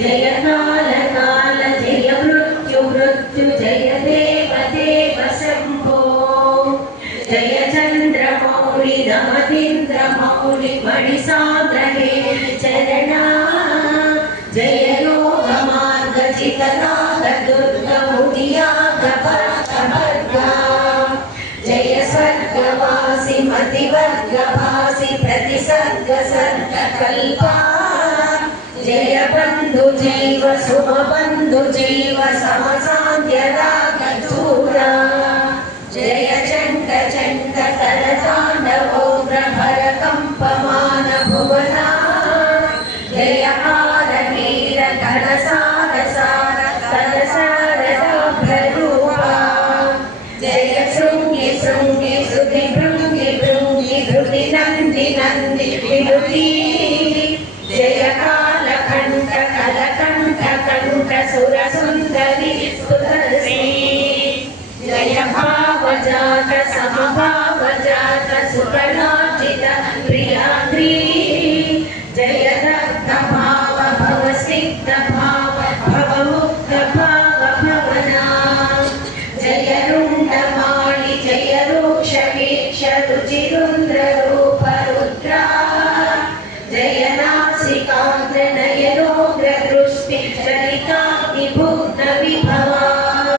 जय काल काल जय मृत्यु मृत्यु जय देव देव शंभो जय चंद्रमौळि नमतीन्द्रमौळि मणिसान्द्र हे चरणा जय योग मार्ग चितनाद दुर्ग मुदियाग भर्गा जय स्वर्गवासी मतिवर्गवासी प्रतिसर्ग सर्ग कल्पा जय बंधु जीव सुम बंधु जीव समसान्ध्य राग दूरा जय चंड चंड करतांडवो प्रभर कंपमान भुवना जय हार वीर घनसार सार करसार रूपा जय शृंगी शृंगी श्रुति भृंगी भृंगी धृति नंदि नंदि विनुति जय कालकंठ कलकंठ कंठ सुर सुंदर